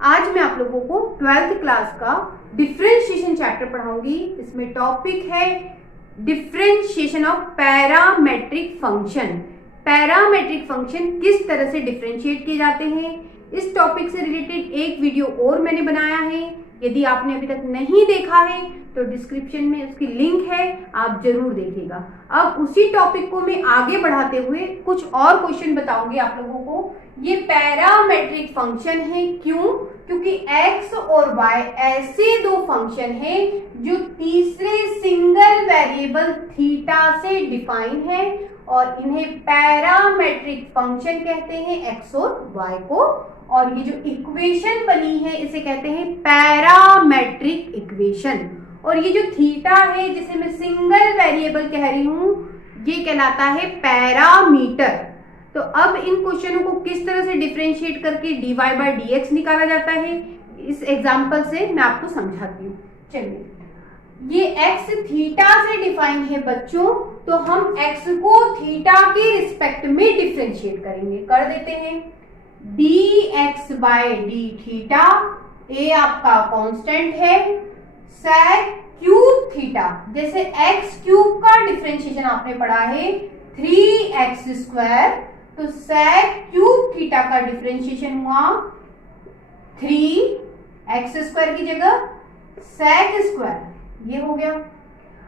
आज मैं आप लोगों को 12th क्लास का डिफरेंशिएशन चैप्टर पढ़ाऊंगी। इसमें टॉपिक है differentiation of parametric function. Parametric function किस तरह से डिफरेंशिएट किए जाते हैं, इस टॉपिक से रिलेटेड एक वीडियो और मैंने बनाया है। यदि आपने अभी तक नहीं देखा है तो डिस्क्रिप्शन में उसकी लिंक है, आप जरूर देखिएगा। अब उसी टॉपिक को मैं आगे बढ़ाते हुए कुछ और क्वेश्चन बताऊंगी आप लोगों को। ये पैरामेट्रिक फंक्शन है, क्यों? क्योंकि x और y ऐसे दो फंक्शन हैं जो तीसरे सिंगल वेरिएबल थीटा से डिफाइन है और इन्हें पैरामेट्रिक फंक्शन कहते हैं, x और y को। और ये जो इक्वेशन बनी है इसे कहते हैं पैरामेट्रिक इक्वेशन। और ये जो थीटा है जिसे मैं सिंगल वेरिएबल कह रही हूं, ये कहलाता है पैरामीटर। तो अब इन क्वेश्चनों को किस तरह से डिफरेंशिएट करके dy बाय dx निकाला जाता है, इस एग्जांपल से मैं आपको समझाती हूँ। चलिए, ये x थीटा से डिफाइन है बच्चों, तो हम x को थीटा के रिस्पेक्ट में डिफरेंशिएट करेंगे। कर देते हैं dx बाय डी थीटा, ए आपका कांस्टेंट है, sec क्यूब थीटा। जैसे x क्यूब का डिफरेंशिएशन आपने पढ़ा है 3x स्क्वायर, तो sec क्यूब थीटा का डिफरेंशिएशन हुआ 3x स्क्वायर की जगह sec स्क्वायर, ये हो गया।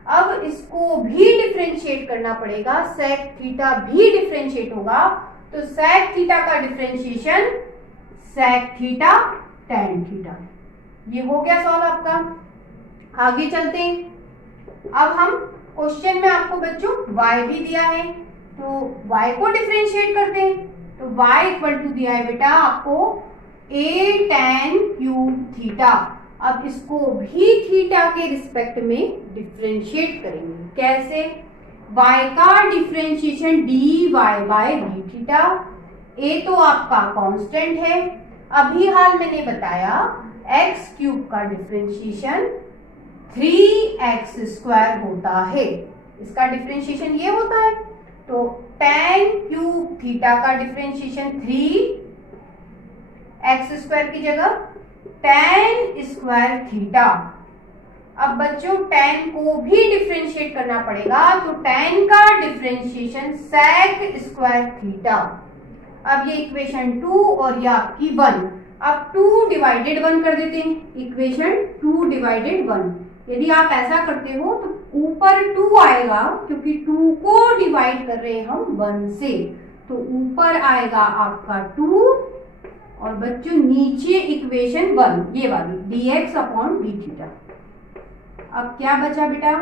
अब इसको भी डिफरेंशिएट करना पड़ेगा, sec थीटा भी डिफरेंशिएट होगा, तो sec थीटा का differentiation sec theta tan theta. ये हो गया सॉल्व आपका। आगे चलते हैं। अब हम क्वेश्चन में आपको बच्चों y भी दिया है, तो y को डिफरेंशिएट करते हैं। तो y इक्वल टू दिया है बेटा आपको a tan क्यूब थीटा। अब इसको भी थीटा के रिस्पेक्ट में डिफरेंशिएट करेंगे। कैसे? y का differentiation dy by D theta, a तो आपका कांस्टेंट है। अभी हाल मैंने बताया x क्यूब का डिफरेंशिएशन 3x स्क्वायर होता है, इसका डिफरेंशिएशन ये होता है। तो tan क्यूब थीटा का डिफरेंशिएशन 3x स्क्वायर की जगह tan स्क्वायर थीटा। अब बच्चों tan को भी डिफरेंशिएट करना पड़ेगा, तो tan का डिफरेंशिएशन sec स्क्वायर थीटा। अब ये इक्वेशन 2 और ये आपकी 1। अब 2 डिवाइडेड 1 कर देते हैं, इक्वेशन 2 डिवाइडेड 1। यदि आप ऐसा करते हो तो ऊपर 2 आएगा, क्योंकि 2 को डिवाइड कर रहे हैं हम 1 से, तो ऊपर आएगा आपका 2 और बच्चों नीचे इक्वेशन 1 ये वाली dx अपॉन डी थीटा। अब क्या बचा बेटा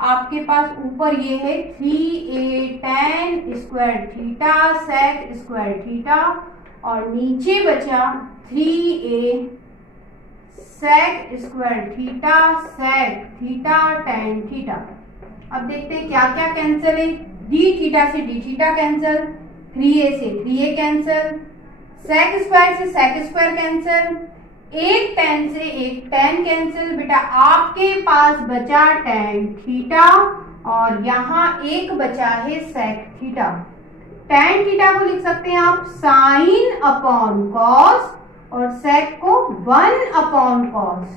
आपके पास? ऊपर ये है 3a tan square theta sec square theta और नीचे बचा 3a sec square theta sec theta tan theta. अब देखते हैं क्या क्या कैंसिल है। डी थीटा से डी थीटा कैंसिल, 3a से 3a कैंसिल, sec स्क्वायर से sec स्क्वायर कैंसिल, एक tan से एक tan कैंसिल। बेटा आपके पास बचा tan थीटा और यहाँ एक बचा है sec थीटा। tan थीटा को लिख सकते हैं आप sin अपॉन cos और sec को 1 अपॉन cos।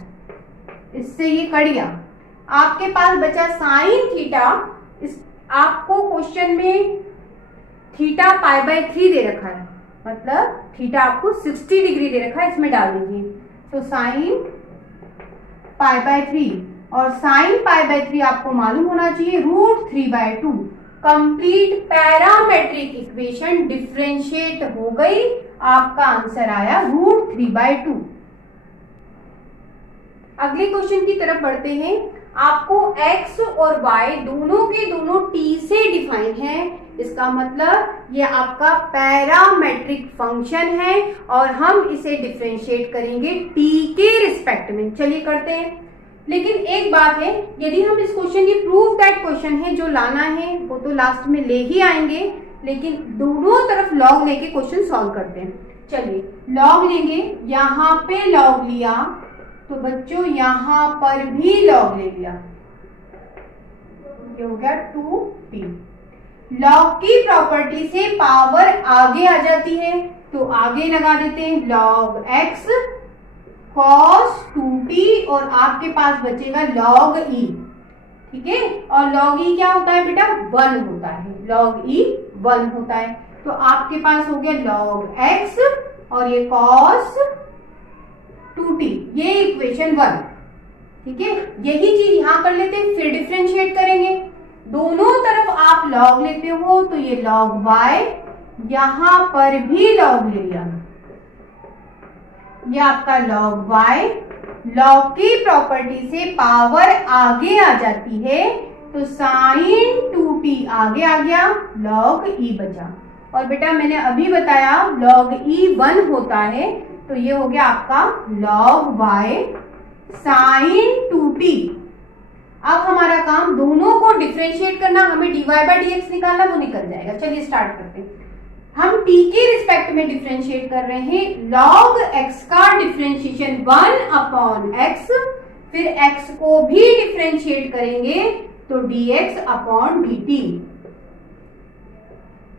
इससे ये कट गया, आपके पास बचा sin थीटा। इस आपको क्वेश्चन में थीटा पाई बाय 3 दे रखा है, मतलब थीटा आपको 60 डिग्री दे रखा है, इसमें डाल दीजिए। तो sin पाई बाय 3 और sin पाई बाय 3 आपको मालूम होना चाहिए √3/2। कंप्लीट पैरामेट्रिक इक्वेशन डिफरेंशिएट हो गई, आपका आंसर आया √3/2। अगले क्वेश्चन की तरफ बढ़ते हैं। आपको x और y दोनों के दोनों t से डिफाइन है, इसका मतलब ये आपका पैरामेट्रिक फंक्शन है और हम इसे डिफरेंशिएट करेंगे t के रिस्पेक्ट में। चलिए करते हैं। लेकिन एक बात है, यदि हम इस क्वेश्चन की प्रूफ दैट क्वेश्चन है जो लाना है वो तो लास्ट में ले ही आएंगे, लेकिन दोनों तरफ लॉग लेके क्वेश्चन सॉल्व करते हैं। चलिए लॉग लेंगे, यहाँ पे लॉग लिया तो बच्चों यहाँ पर भी लॉग ले लिया, ये हो गया 2p। लॉग की प्रॉपर्टी से पावर आगे आ जाती है, तो आगे लगा देते हैं log x cos 2t और आपके पास बचेगा log e, ठीक है। और log e क्या होता है बेटा? 1 होता है, log e 1 होता है। तो आपके पास हो गया log x और ये cos 2t, ये इक्वेशन 1, ठीक है। यही चीज यहां कर लेते हैं, फिर डिफरेंशिएट करेंगे। दोनों तरफ आप log लेते हो तो ये log y, यहां पर भी log ले लिया, ये आपका log y। log की प्रॉपर्टी से पावर आगे आ जाती है तो sin 2t आगे आ गया, log e बचा। और बेटा मैंने अभी बताया log e 1 होता है, तो ये हो गया आपका log y sin 2t। अब हमारा काम दोनों को डिफरेंशिएट करना, हमें dy by dx निकालना, वो निकल जाएगा। चलिए स्टार्ट करते हैं। हम t के रिस्पेक्ट में डिफरेंशिएट कर रहे हैं। log x का डिफरेंशिएशन 1/x, फिर x को भी डिफरेंशिएट करेंगे तो dx/dt।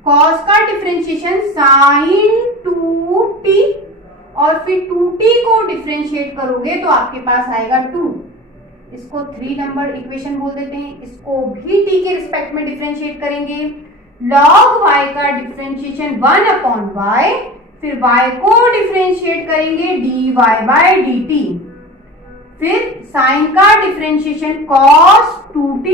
cos का डिफरेंशिएशन sin 2t और फिर 2t को डिफरेंशिएट करोगे तो आपके पास आएगा 2। इसको 3 नंबर इक्वेशन बोल देते हैं। इसको भी t के रिस्पेक्ट में डिफरेंशिएट करेंगे। log y का डिफरेंशिएशन 1/y, फिर y को डिफरेंशिएट करेंगे dy by dt, फिर sin का डिफरेंशिएशन cos 2t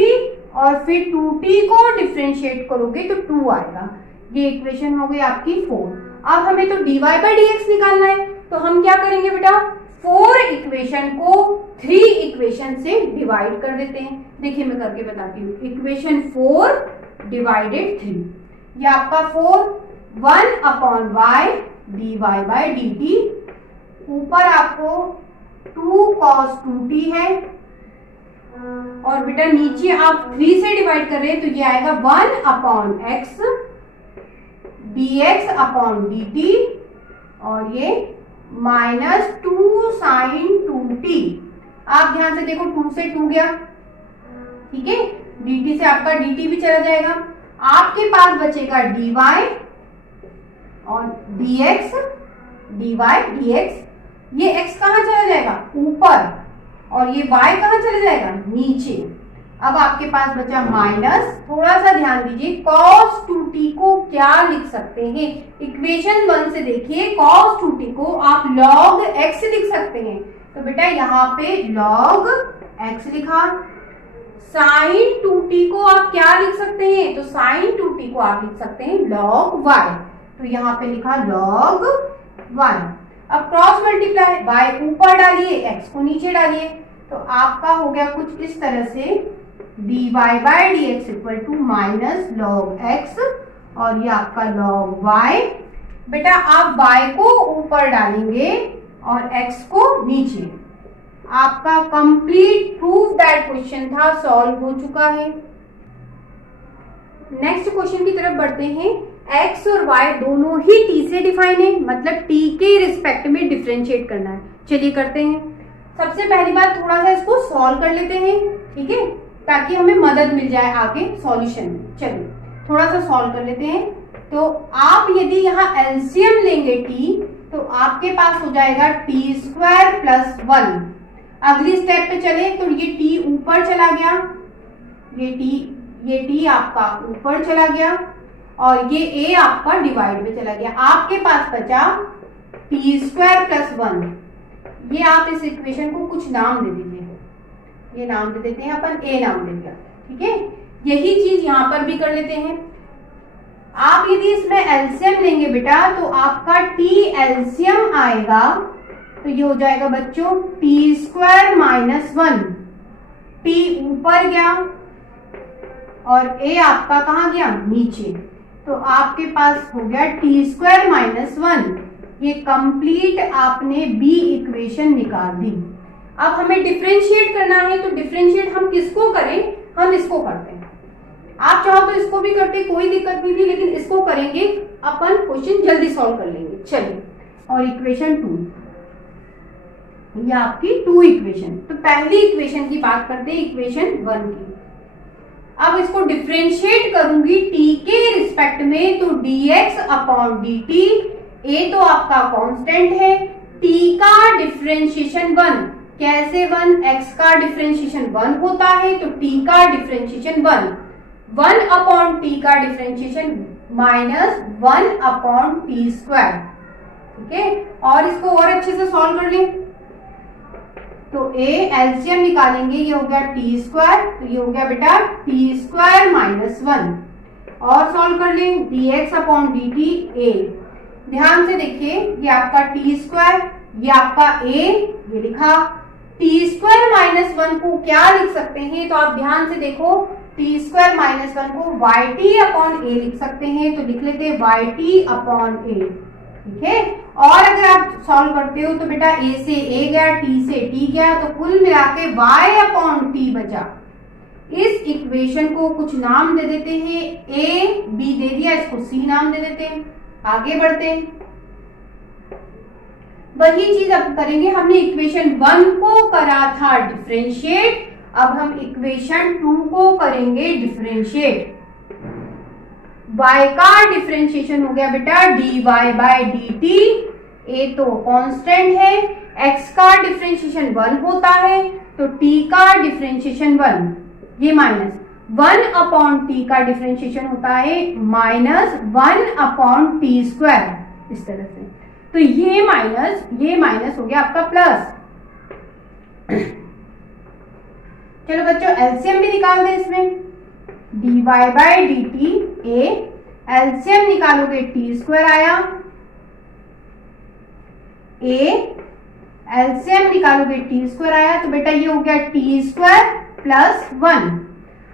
और फिर 2t को डिफरेंशिएट करोगे तो 2 आएगा। ये इक्वेशन हो गई आपकी 4। अब हमें तो dy by dx निकालना है, तो हम क्या करेंगे बेटा? 4 इक्वेशन को 3 इक्वेशन से डिवाइड कर देते हैं। देखिए मैं करके बताती हूँ। इक्वेशन 4 डिवाइडेड 3, ये आपका 4 1/y dy by dt, ऊपर आपको 2 cos 2t है और बेटा नीचे आप 3 से डिवाइड कर रहे हैं तो ये आएगा 1/x dx/dt और ये -2 sin 2t। आप ध्यान से देखो, 2 से 2 गया, ठीक है। dt से आपका dt भी चला जाएगा। आपके पास बचेगा dy और dx, dy dx। ये x कहां चला जाएगा? ऊपर, और ये y कहां चला जाएगा? नीचे। अब आपके पास बचा माइनस, थोड़ा सा ध्यान दीजिए, cos 2t को क्या लिख सकते हैं? इक्वेशन 1 से देखिए, cos 2t को आप log x लिख सकते हैं। तो बेटा यहाँ पे log x लिखा। sin 2t को आप क्या लिख सकते हैं? तो sin 2t को आप लिख सकते हैं log y, तो यहाँ पे लिखा log y। अब क्रॉस मल्टीप्लाई, y ऊपर डालिए, x को नीचे डालिए, तो आपका हो गया कुछ इस तरह से dy by dx equal to minus log x और ये आपका log y। बेटा आप y को ऊपर डालेंगे और x को नीचे। आपका कंप्लीट प्रूफ दैट क्वेश्चन था, सॉल्व हो चुका है। नेक्स्ट क्वेश्चन की तरफ बढ़ते हैं। x और y दोनों ही t से डिफाइन है, मतलब t के रिस्पेक्ट में डिफरेंशिएट करना है। चलिए करते हैं। सबसे पहली बात थोड़ा सा इसको सॉल्व कर लेते हैं, ठीक है, ताकि हमें मदद मिल जाए आगे सॉल्यूशन में। चलिए थोड़ा सा सॉल्व कर लेते हैं। तो आप यदि यहाँ एलसीएम लेंगे t, तो आपके पास हो जाएगा t² + 1। अगली स्टेप पे चले तो ये t ऊपर चला गया, ये t आपका ऊपर चला गया और ये a आपका डिवाइड में चला गया। आपके पास बचा t² + 1। ये आप इस इक्वेशन को कुछ नाम दे दीजिए, ये नाम दे देते हैं अपन, a नाम दे दिया, ठीक है। यही चीज यहाँ पर भी कर लेते हैं। आप यदि इसमें एलसीएम लेंगे बेटा तो आपका t एलसीएम आएगा, तो ये हो जाएगा बच्चों t² - 1। t ऊपर गया और a आपका कहाँ गया? नीचे। तो आपके पास हो गया t² - 1। ये कंप्लीट आपने b इक्वेशन निकाल दी। अब हमें डिफरेंशिएट करना है, तो डिफरेंशिएट हम किसको करें? हम इसको करते हैं। आप चाहो तो इसको भी करते, कोई दिक्कत नहीं थी, लेकिन इसको करेंगे अपन, क्वेश्चन जल्दी सॉल्व कर लेंगे। चलिए, और इक्वेशन 2, ये आपकी 2 इक्वेशन। तो पहली इक्वेशन की बात करते हैं, इक्वेशन 1 की। अब इसको डिफरेंशिएट करूंगी t के रिस्पेक्ट में, तो dx/dt। a तो आपका कांस्टेंट है, t का डिफरेंशिएट डिफरेंशिएशन 1। कैसे 1? x का डिफरेंशिएशन 1 होता है तो t का डिफरेंशिएशन 1 अपॉन t का differentiation minus 1 upon T square. ठीक है, और इसको और अच्छे से सॉल्व कर लें तो a एलसीएम निकालेंगे, ये हो गया टी स्क्वायर, तो ये हो गया बेटा टी स्क्वायर माइनस 1। और सॉल्व कर लें dx अपॉन dt a। ध्यान से देखिए, ये आपका टी स्क्वायर, ये आपका a, ये लिखा। टी स्क्वायर माइनस 1 को क्या लिख सकते हैं? तो आप ध्यान से देखो, टी स्क्वायर माइनस 1 को वाई टी अपॉन ए लिख सकते हैं, तो लिख लेते हैं वाई टी अपॉन ए। ठीक है, और अगर आप सॉल्व करते हो तो बेटा a से a गया, t से t गया, तो कुल मिला के y अपॉन t बचा। इस इक्वेशन को कुछ नाम दे देते हैं, a b दे दिया, इसको c नाम दे देते हैं। आगे बढ़ते हैं, वही चीज अब करेंगे। हमने इक्वेशन 1 को करा था डिफरेंशिएट, अब हम इक्वेशन 2 को करेंगे डिफरेंशिएट। y का डिफरेंशिएशन हो गया बेटा dy बाय dt, a तो कांस्टेंट है, x का डिफरेंशिएशन 1 होता है तो t का डिफरेंशिएशन 1, ये माइनस 1 अपॉन t का डिफरेंशिएशन होता है माइनस 1 अपॉन टी स्क्वायर, इस तरह से। तो ये माइनस हो गया आपका प्लस। चलो बच्चों एलसीएम भी निकाल दें इसमें, dy by dt a, LCM निकालोगे टी स्क्वायर आया, a एलसीएम निकालोगे टी स्क्वायर आया, तो बेटा ये हो गया टी स्क्वायर प्लस 1।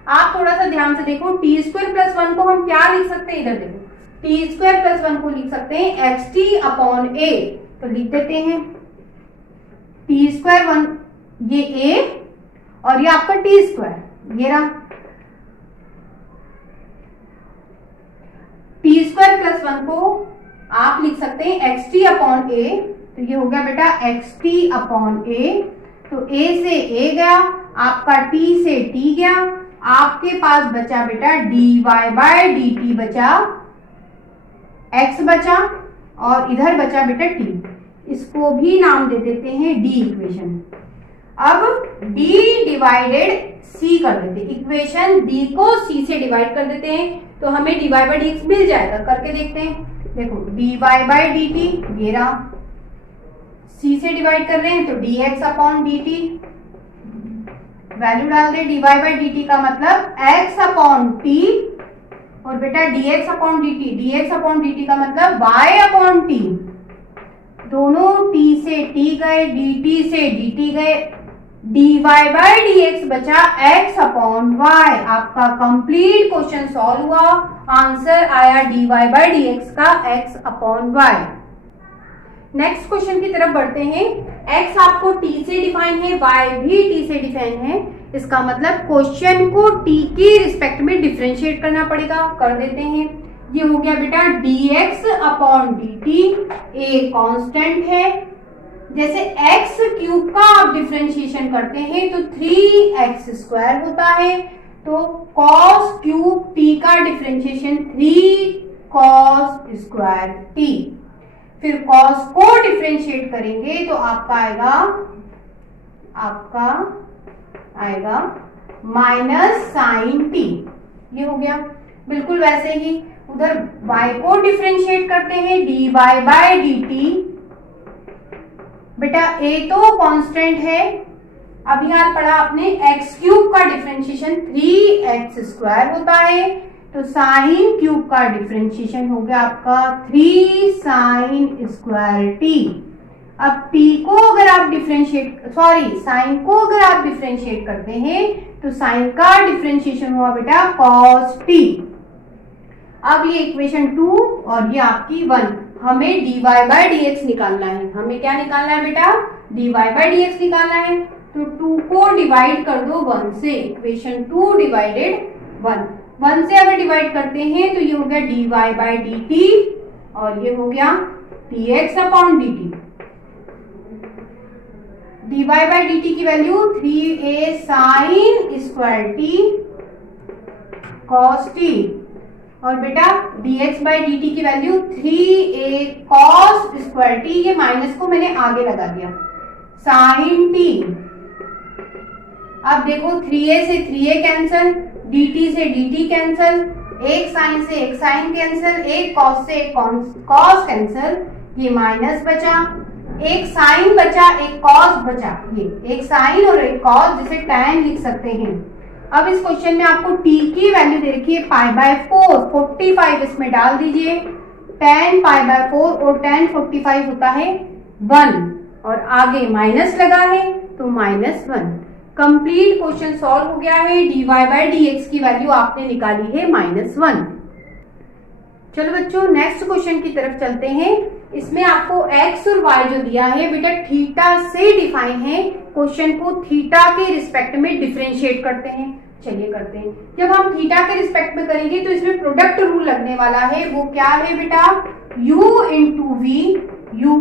आप थोड़ा सा ध्यान से देखो, टी स्क्वायर प्लस 1 को हम क्या लिख सकते हैं? इधर देखो, टी स्क्वायर प्लस 1 को लिख सकते हैं एक्स टी अपॉन ए, तो लिख देते हैं टी स्क्वायर 1, ये a और ये आपका टी स्क्वायर, ये रहा टी स्क्वायर प्लस 1 को आप लिख सकते हैं एक्स टी अपॉन ए, तो ये हो गया बेटा एक्स टी अपॉन ए, तो a से a गया, आपका t से t गया, आपके पास बचा बेटा dy बाय dt बचा, x बचा और इधर बचा बेटा t, इसको भी नाम दे देते हैं d इक्वेशन। अब d डिवाइडेड c कर देते हैं, इक्वेशन d को c से डिवाइड कर देते हैं तो हमें dy बाय dx मिल जाएगा। करके देखते हैं, देखो dy बाय dt ये रहा, c से डिवाइड कर रहे हैं तो dx अपॉन dt, वैल्यू डाल दे dy बाय dt का मतलब x अपॉन t, और बेटा dx अपॉन dt का मतलब y अपॉन t, दोनों t से t गए, dt से dt गए, dy बाय dx बचा x अपॉन y। आपका कंप्लीट क्वेश्चन सॉल्व हुआ, आंसर आया dy बाय dx का x upon y। Next question की तरफ बढ़ते हैं। x आपको t से डिफाइन है, y भी t से डिफाइन है, इसका मतलब क्वेश्चन को t की रिस्पेक्ट में डिफरेंशिएट करना पड़ेगा। कर देते हैं, ये हो गया बेटा dx upon dt, a constant है, जैसे x क्यूब का आप डिफरेंशिएशन करते हैं तो 3x स्क्वायर होता है, तो cos क्यूब t का डिफरेंशिएशन 3 cos स्क्वायर t, फिर cos को डिफरेंशिएट करेंगे तो आपका आएगा माइनस साइन t, ये हो गया। बिल्कुल वैसे ही उधर y को डिफरेंशिएट करते हैं dy बाय dt, बेटा a तो कांस्टेंट है, अभी हाल पढ़ा आपने x क्यूब का डिफरेंशिएशन 3x स्क्वायर होता है, तो साइन क्यूब का डिफरेंशिएशन हो गया आपका 3 साइन स्क्वायर t। अब t को अगर आप साइन को अगर आप डिफरेंशिएट करते हैं तो साइन का डिफरेंशिएशन हुआ बेटा cos t। अब ये इक्वेशन 2 और ये आपकी 1, हमें dy बाय dx निकालना है। हमें क्या निकालना है बेटा? dy बाय dx निकालना है, तो 2 को डिवाइड कर दो 1 से, इक्वेशन 2 डिवाइडेड 1 से अगर डिवाइड करते हैं तो ये हो गया dy बाय dt और ये हो गया dx upon dt। dy by dt की value 3a sine square t cos t, और बेटा dx बाय dt की value 3a cos square t, ये माइनस को मैंने आगे लगा दिया, साइन टी। अब देखो 3a से 3a कैंसल, dt से dt कैंसल, एक साइन से एक साइन कैंसल, एक कॉस से एक कॉस कैंसल, ये माइनस बचा, एक साइन बचा, एक कॉस बचा, ये एक साइन और एक कॉस जिसे tan लिख सकते हैं। अब इस क्वेश्चन में आपको t की वैल्यू दे रखी है π/4, 45 इसमें डाल दीजिए, tan π/4 और tan 45 होता है 1 और आगे माइनस लगा है तो -1। कंप्लीट क्वेश्चन सॉल्व हो गया है। dy/dx की वैल्यू आपने निकाली है -1। चलो बच्चों नेक्स्ट क्वेश्चन की तरफ चलते हैं। इसमें आपको x और y जो दिया है बेटा थीटा से डिफाइन है। क्वेश्चन को थीटा के रिस्पेक्ट में डिफरेंशिएट करते हैं। चलिए करते हैं। जब हम थीटा के रिस्पेक्ट में करेंगे तो इसमें प्रोडक्ट रूल लगने वाला है। वो क्या है बेटा, u इंटू वी, u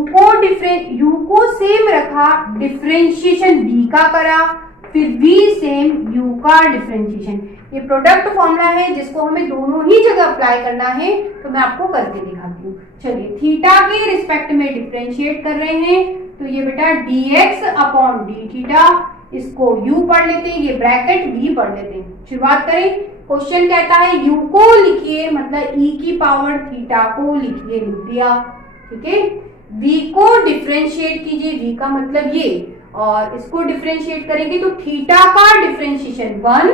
को सेम रखा, डिफरेंशिएशन v का करा, फिर v सेम u का डिफरेंशिएशन। ये प्रोडक्ट फॉर्मूला है जिसको हमें दोनों ही जगह अप्लाई करना है, तो मैं आपको करके दिखाती हूँ। चलिए थीटा के रिस्पेक्ट में डिफरेंशिएट कर रहे हैं तो ये बेटा dx अपॉन डी थीटा, इसको u पढ़ लेते हैं, ये ब्रैकेट v पढ़ लेते हैं। शुरुआत करें। क्वेश्चन कहता है u को लिखिए, मतलब e की पावर थीटा को लिखिए, लिख दिया, ठीक है। v को डिफरेंशिएट कीजिए, v का मतलब ये, और इसको डिफरेंशिएट करेंगे तो थीटा का डिफरेंशिएशन 1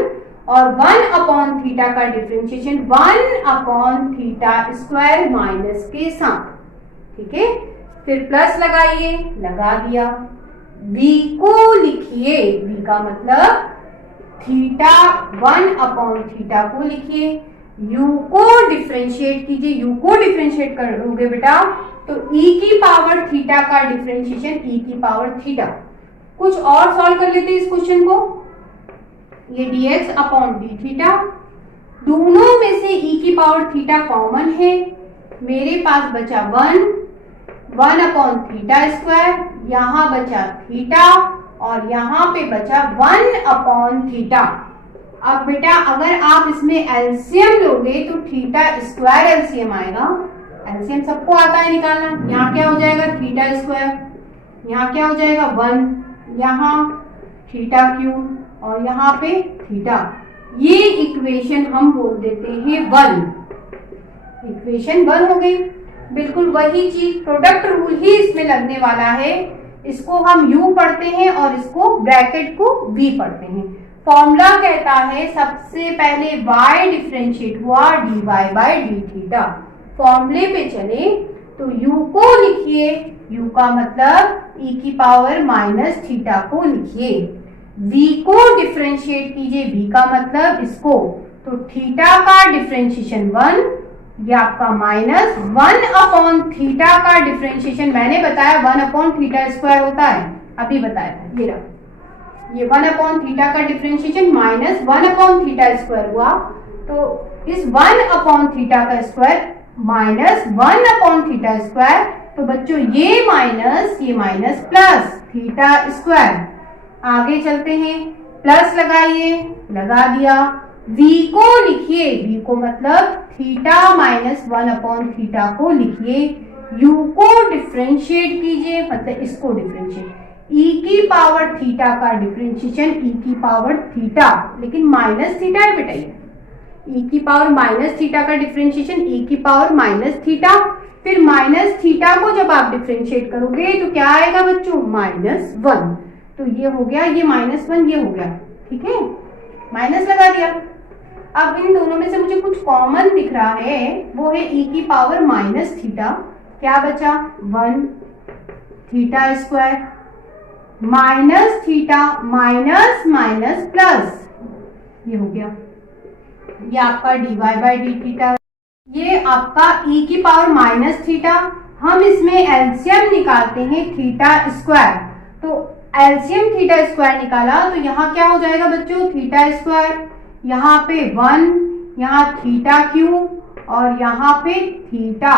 और 1 अपॉन थीटा का differentiation 1 upon theta square minus के साथ, ठीक है। फिर प्लस लगाइए, लगा दिया। v को लिखिए, v का मतलब थीटा 1 अपॉन थीटा को लिखिए। u को डिफरेंशिएट कीजिए, u को डिफरेंशिएट करोगे बेटा तो e की पावर थीटा का डिफरेंशिएशन e की पावर थीटा। कुछ और सॉल्व कर लेते हैं इस क्वेश्चन को। ये dx अपॉन डी थीटा, दोनों में से e की पावर थीटा कॉमन है, मेरे पास बचा 1 अपॉन थीटा स्क्वायर, यहाँ बचा थीटा और यहाँ पे बचा 1 अपॉन थीटा। अब बेटा अगर आप इसमें एलसीएम लोगे तो थीटा स्क्वायर एलसीएम आएगा। एलसीएम सबको आता है निकालना। यहाँ क्या हो जाएगा थीटा स्क्वायर, यहाँ क्या हो जाएगा 1, यहाँ थीटा क्यूब और यहाँ पे थीटा। ये इक्वेशन हम बोल देते हैं 1, इक्वेशन 1 हो गई। बिल्कुल वही चीज, प्रोडक्ट रूल ही इसमें लगने वाला है। इसको हम u पढ़ते हैं और इसको ब्रैकेट को v पढ़ते हैं। फॉर्मूला कहता है सबसे पहले y डिफरेंशिएट हुआ dy/d थीटा। फॉर्मूले पे चले तो u को लिखिए, u का मतलब e की पावर माइनस थीटा को लिखिए। v को डिफरेंशिएट कीजिए, v का मतलब इसको, तो थीटा का डिफरेंशिएशन 1, ये आपका -1 अपॉन थीटा का डिफरेंशिएशन मैंने बताया 1 अपॉन थीटा स्क्वायर होता है, अभी बताया था। ये रहा, ये 1 अपॉन थीटा का डिफरेंशिएशन -1 अपॉन थीटा स्क्वायर हुआ, तो इस 1 अपॉन थीटा का स्क्वायर -1 अपॉन थीटा स्क्वायर, तो बच्चों ये माइनस प्लस थीटा स्क्वायर। आगे चलते हैं, प्लस लगाइए, लगा दिया। v को लिखिए, v को मतलब थीटा -1 अपॉन थीटा को लिखिए। u को डिफरेंशिएट कीजिए, मतलब इसको डिफरेंशिएट। e की पावर थीटा का डिफरेंशिएशन e की पावर थीटा, लेकिन माइनस थीटा है बेटा, ये e की पावर माइनस थीटा का डिफरेंशिएशन e की पावर माइनस थीटा। फिर माइनस थीटा को जब आप डिफरेंशिएट करोगे तो क्या आएगा बच्चों, -1। तो ये हो गया, ये -1 ये हो गया, ठीक है, माइनस लगा दिया। अब इन दोनों में से मुझे कुछ कॉमन दिख रहा है, वो है e की पावर माइनस थीटा। क्या बचा, 1 theta square minus theta minus plus, ये हो गया, ये आपका dy/d थीटा। ये आपका e की पावर माइनस थीटा। हम इसमें एलसीएम निकालते हैं थीटा स्क्वायर, तो एलसीएम थीटा स्क्वायर निकाला तो यहाँ क्या हो जाएगा बच्चों, थीटा स्क्वायर, यहाँ पे 1, यहाँ थीटा क्यूब और यहाँ पे थीटा।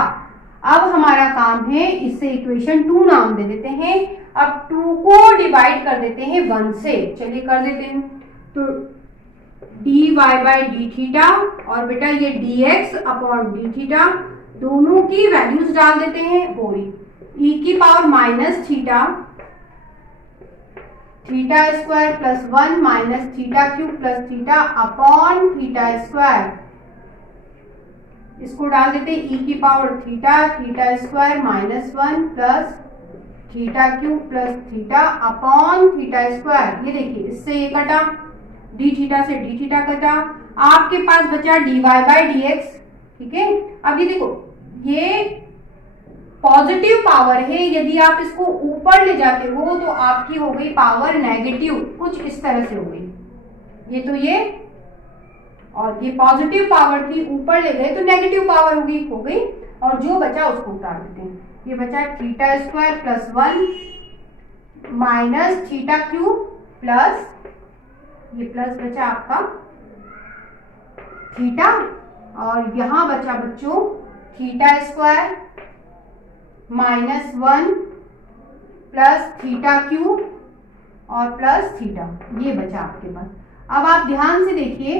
अब हमारा काम है, इससे इक्वेशन 2 नाम दे देते हैं। अब 2 को डिवाइड कर देते हैं 1 से, चलिए कर देते हैं। तो dy/d थीटा और बेटा ये dx अपॉन d थीटा, दोनों की वैल्यूज डाल देते हैं। बोरी e की power minus theta theta square plus 1 minus theta cube plus theta upon theta square, इसको डाल देते ई की power theta, theta square minus 1 plus theta cube plus theta upon theta square. ये देखिए इससे ये कटा, डी थीटा से डी थीटा कटा, आपके पास बचा dy बाई डी एक्स। ठीक है, अब ये देखो ये पॉजिटिव पावर है, यदि आप इसको ऊपर ले जाते हो तो आपकी हो गई पावर नेगेटिव, कुछ इस तरह से हो गई। ये तो ये और ये पॉजिटिव पावर थी, ऊपर ले गए तो नेगेटिव पावर हो गई और जो बचा उसको उतार देते हैं। ये बचा theta square plus 1 minus theta cube plus, ये प्लस बचा आपका थीटा और यहां बचा बच्चों theta square minus 1 plus theta cube और प्लस थीटा, ये बचा आपके पास। अब आप ध्यान से देखिए,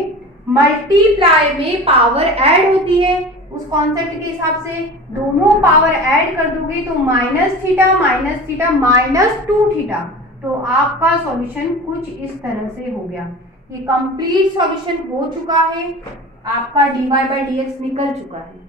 मल्टीप्लाई में पावर ऐड होती है, उस कॉन्सेप्ट के हिसाब से दोनों पावर ऐड कर दोगे तो माइनस थीटा माइनस 2 थीटा, तो आपका सॉल्यूशन कुछ इस तरह से हो गया। ये कंप्लीट सॉल्यूशन हो चुका है, आपका dy बाई डी एक्स निकल चुका है।